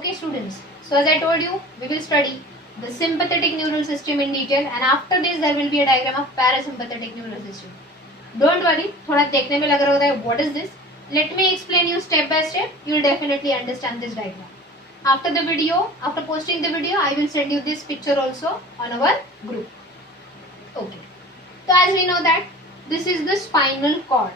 Okay students, so as I told you, we will study the sympathetic neural system in detail and after this there will be a diagram of parasympathetic neural system. Don't worry, थोड़ा देखने में लग रहा होता है what is this? Let me explain you step by step. You will definitely understand this diagram. After the video, after posting the video, I will send you this picture also on our group. Okay. So as we know that this is the spinal cord.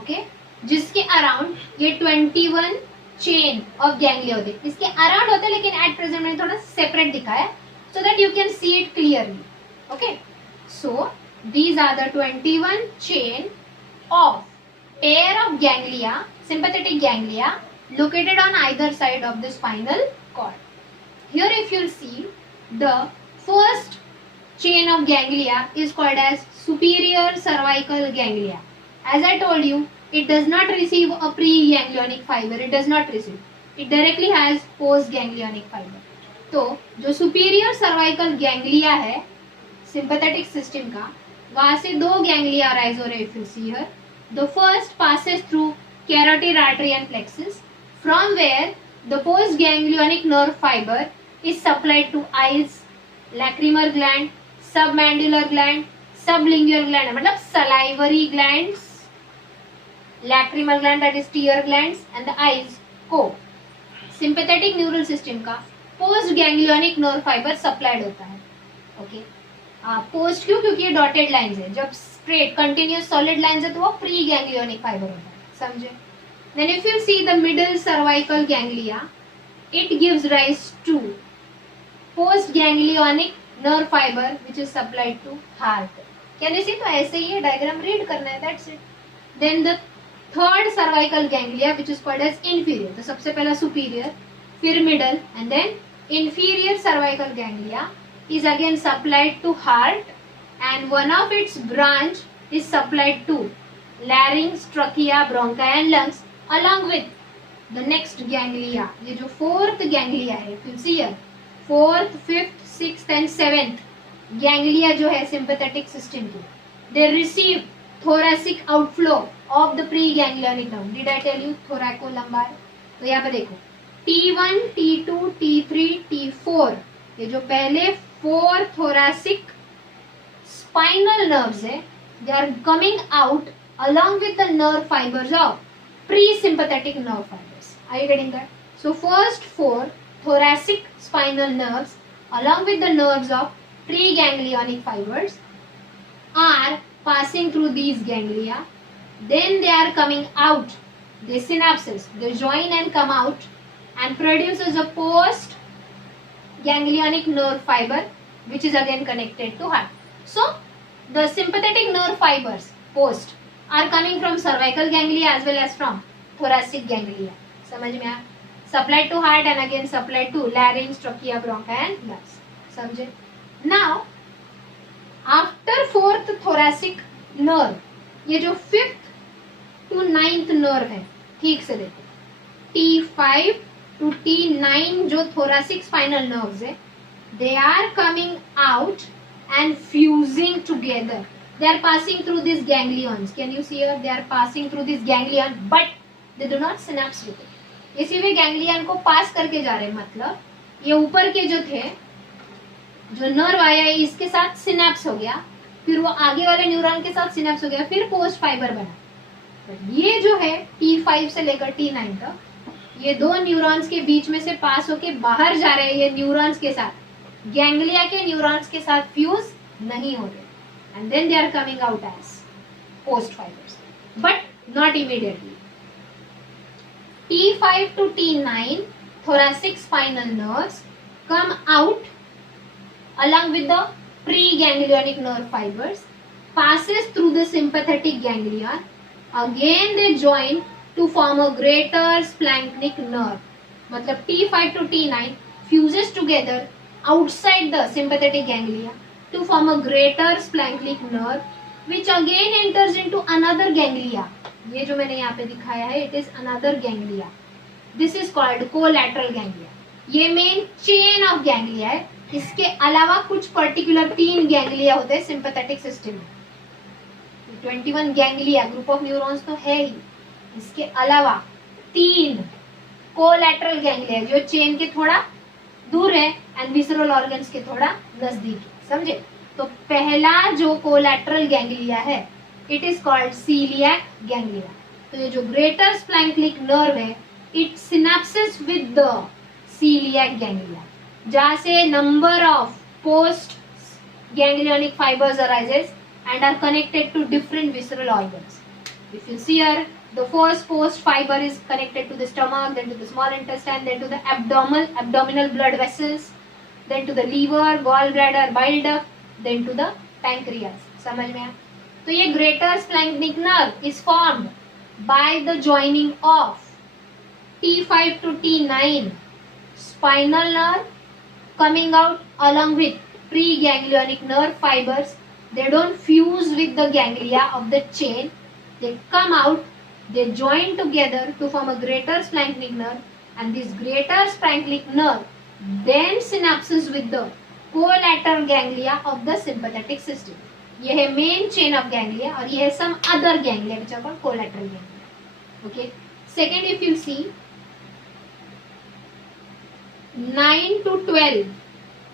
Okay. जिसके around ये 21 chain of ganglia होते हैं. इसके around होते हैं लेकिन at present मैंने थोड़ा सेपरेट दिखाया so that you can see it clearly. Okay, so these are the 21 chain of pair of ganglia, sympathetic ganglia located on either side of the spinal cord. Here if you see, the first chain of ganglia is called as superior cervical ganglia. As I told you, it does not receive a preganglionic fiber. It does not receive. It directly has postganglionic fiber. तो जो superior cervical ganglia है sympathetic system का, वहां से दो ganglia arise हो रहे. If you see here, the first passes through carotid artery and plexus from where the post ganglionic nerve fibre is supplied to eyes, lacrimal gland, submandibular gland, sublingual gland मतलब salivary glands, lacrimal gland that is tear glands and the eyes को sympathetic neural system का post ganglionic nerve fibre supplied होता है. Okay, post क्यों? क्योंकि ये dotted lines है. जब स्ट्रेट कंटिन्यूस सॉलिड लाइंस है तो वो प्री गैंग्लियोनिक फाइबर होता है. समझे? Then if you see the middle cervical ganglia, it gives rise to post ganglionic nerve fibre which is supplied to heart. Can you see? तो ऐसे ही ये डायग्राम रीड करना है, that's it. Then the third cervical ganglia which is called as inferior. तो सबसे पहला superior, फिर middle and then inferior cervical ganglia is again supplied to heart and one of its branch is supplied to larynx, trachea, bronchi and lungs along with the next ganglia. ये जो fourth ganglia है, you see here, fourth, fifth, sixth and seventh ganglia जो है sympathetic system की, they receive thoracic outflow of the preganglionic nerve. Did I tell you thoracolumbar? तो यहाँ पे देखो T1, T2, T3, T4 ये जो पहले 4 thoracic spinal nerves है, they are coming out along with the nerve fibers of pre-sympathetic nerve fibers. Are you getting that? So first 4 thoracic spinal nerves along with the nerves of preganglionic fibers are passing through these ganglia. Then they are coming out. The synapses, they join and come out and produces a post ganglionic nerve fiber which is again connected to heart. So the sympathetic nerve fibers post are coming from cervical ganglia as well as from thoracic ganglia. समझ में आया? Supplied to heart and again supplied to larynx, trachea, bronchi and lungs. समझे? Now after fourth thoracic nerve, ये जो fifth to ninth nerve है, ठीक से देखो, T5 to T9 जो thoracic spinal nerves है, they are coming out and fusing together. They are passing through these ganglions. Can you see here? They are passing through this ganglion, but they do not synapse with it. इसी वे ganglion को पास करके जा रहे हैं, मतलब ये ऊपर के जो थे, जो नर्व आया है इसके साथ सिनेप्स हो गया, फिर वो आगे वाले न्यूरॉन के साथ सिनेप्स हो गया, फिर पोस्ट फाइबर बना. ये जो है T5 से लेकर T9 तक, ये दो न्यूरॉन्स के बीच में से पास होके बाहर जा रहे हैं. ये न्यूरॉन्स के साथ, गैंग्लिया के न्यूरॉन्स के साथ फ्यूज नहीं हो रहे and then they are coming out as post fibres, but not immediately. T5 to T9 thoracic spinal nerves come out along with the preganglionic nerve fibers, passes through the sympathetic ganglion, again they join to form a greater splanchnic nerve. मतलब T5 to T9 fuses together outside the sympathetic ganglia to form a greater splanchnic nerve which again enters into another ganglia. ये जो मैंने यहाँ पे दिखाया है, it is another ganglia. This is called collateral ganglia. ये main chain of ganglia है. इसके अलावा कुछ पर्टिकुलर 3 गैंग्लिया होते हैं सिंपैथेटिक सिस्टम में. 21 गैंग्लिया ग्रुप ऑफ न्यूरॉन्स तो है ही, इसके अलावा 3 कोलैटरल गैंग्लिया जो चेन के थोड़ा दूर है एंड विसरल ऑर्गन्स के थोड़ा नजदीक है, समझे? तो पहला जो कोलैटरल गैंग्लिया है it is called coeliac ganglia. तो ये जो ग्रेटर स्प्लैंक्लिक नर्व है it synapsis with the coeliac ganglia, जहां से number of post ganglionic fibers arises and are connected to different visceral organs. If you see here, the first post fiber is connected to the stomach, then to the small intestine, then to the abdominal blood vessels, then to the liver, gallbladder, bile duct, then to the pancreas. समझ में आया? तो ये greater splanchnic nerve is formed by the joining of T5 to T9 spinal nerve coming out along with preganglionic nerve fibers. They don't fuse with the ganglia of the chain. They come out, they join together to form a greater splanchnic nerve, and this greater splanchnic nerve then synapses with the collateral ganglia of the sympathetic system. यह है main chain of ganglia और यह है some other ganglia which are called collateral ganglia. Okay. Second, if you see 9 to 12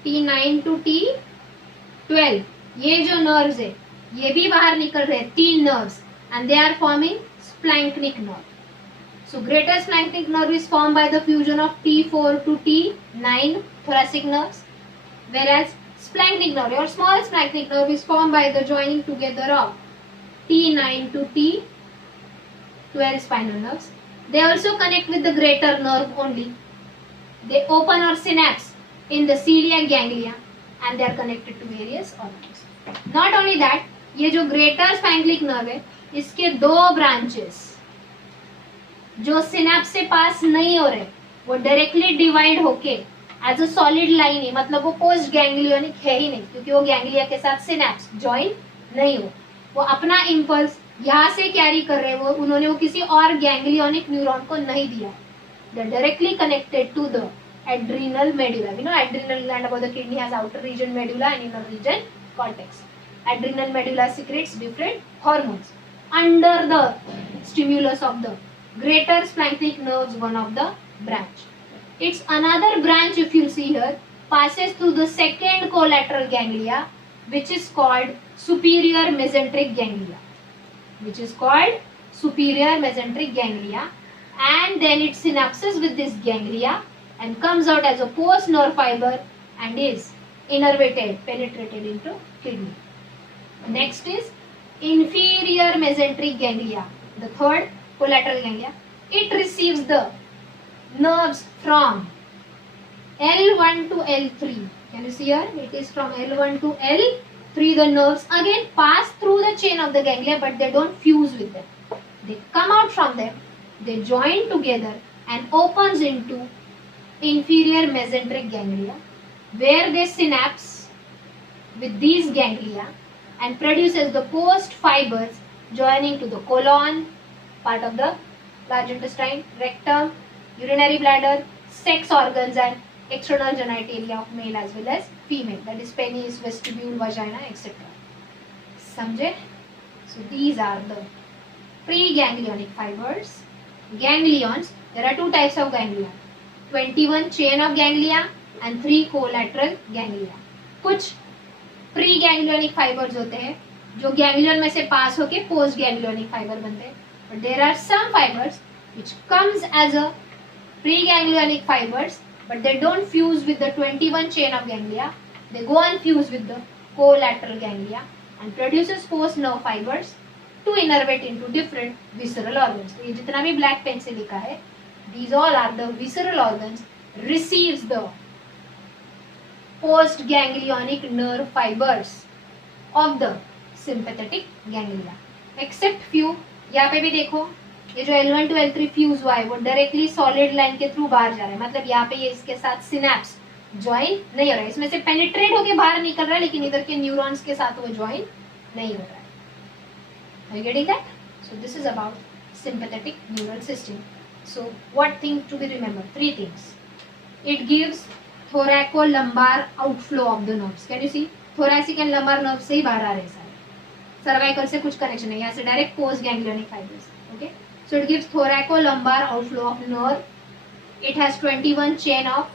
T9 to T12 ये जो nerves है ये भी बाहर निकल रहे हैं, 3 nerves, and they are forming splanchnic nerve. So greater splanchnic nerve is form by the fusion of T4 to T9 thoracic nerves, whereas splanchnic nerve or small splanchnic nerve is formed by the joining together of T9 to T12 spinal nerves. They also connect with the greater nerve only. They open or synapse in the celiac ganglia and they are connected to various organs. Not only that, ये जो greater splanchnic nerve है इसके 2 branches जो synapse से पास नहीं हो रहे वो डायरेक्टली डिवाइड होके एज अ सॉलिड लाइन है, मतलब वो पोस्ट गैंग्लियोनिक है ही नहीं क्योंकि वो गैंग्लिया के साथ सिनेप्स ज्वाइन नहीं हो, वो अपना इम्पल्स यहाँ से कैरी कर रहे हैं, वो उन्होंने वो किसी और गैंग्लियोनिक न्यूरॉन को नहीं दिया. They are directly connected to the adrenal medulla. We know adrenal gland above the kidney has outer region medulla and inner region cortex. Adrenal medulla secretes different hormones under the stimulus of the greater splanchnic nerves, one of the branch. Its another branch, if you see here, passes through the second collateral ganglia, which is called superior mesenteric ganglia. Which is called superior mesenteric ganglia, and then it synapses with this ganglia and comes out as a post nerve fiber and is innervated, penetrated into kidney. Next is inferior mesenteric ganglia, the third collateral ganglia. It receives the nerves from L1 to L3. Can you see here? It is from L1 to L3. The nerves again pass through the chain of the ganglia, but they don't fuse with them. They come out from them, they join together and opens into inferior mesenteric ganglia, where they synapse with these ganglia and produces the post fibers joining to the colon, part of the large intestine, rectum, urinary bladder, sex organs and external genitalia of male as well as female, that is penis, vestibule, vagina, etc. समझे? So these are the preganglionic fibers. Ganglions, there are 2 types of ganglia. 21 chain of ganglia and 3 collateral ganglia. कुछ pre ganglionic fibres होते हैं जो ganglion में से पास होके post ganglionic fibre बनते हैं, but there are some fibres which comes as a pre ganglionic fibres but they don't fuse with the 21 chain of ganglia, they go and fuse with the collateral ganglia and produces post nerve fibres to innervate into different visceral organs. तो ये जितना भी black pen से लिखा है, these all are the visceral organs, receives the post ganglionic nerve fibers of the sympathetic ganglia, except few. यहाँ पे भी देखो ये जो L1 to L3 फ्यूज हुआ है वो डायरेक्टली सॉलिड लाइन के थ्रू बाहर जा रहा है, मतलब यहाँ पे ये इसके साथ सिनेप्स ज्वाइन नहीं हो रहा है, इसमें से पेनिट्रेट होके बाहर निकल रहा है लेकिन इधर के न्यूरॉन्स के साथ वो ज्वाइन नहीं हो रहा है. Are you getting that? So this is about sympathetic neural system. So what thing to be remembered? 3 things. It gives thoracolumbar outflow of the nerves. Can you see? Thoracic and lumbar nerves से ही बाहर आ रहे हैं सारे. Cervical से कुछ connection नहीं, यहाँ से direct post ganglionic fibers. Okay? So it gives thoracolumbar outflow of nerve It has 21 chain of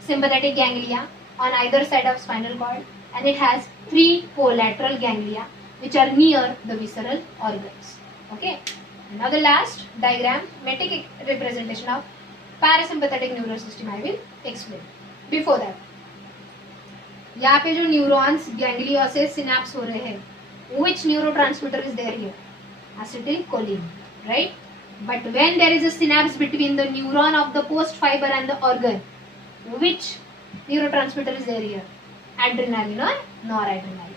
sympathetic ganglia on either side of spinal cord, and it has 3 collateral ganglia which are near the visceral organs. Okay. Now the last diagram, metric representation of parasympathetic nervous system I will explain. Before that, यहाँ पे जो neurons ganglia से synapse हो रहे हैं, which neurotransmitter is there here? Acetylcholine, right? But when there is a synapse between the neuron of the post fiber and the organ, which neurotransmitter is there here? Adrenaline or noradrenaline.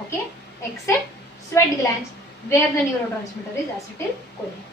Okay, except sweat glands where the neurotransmitter is acetylcholine.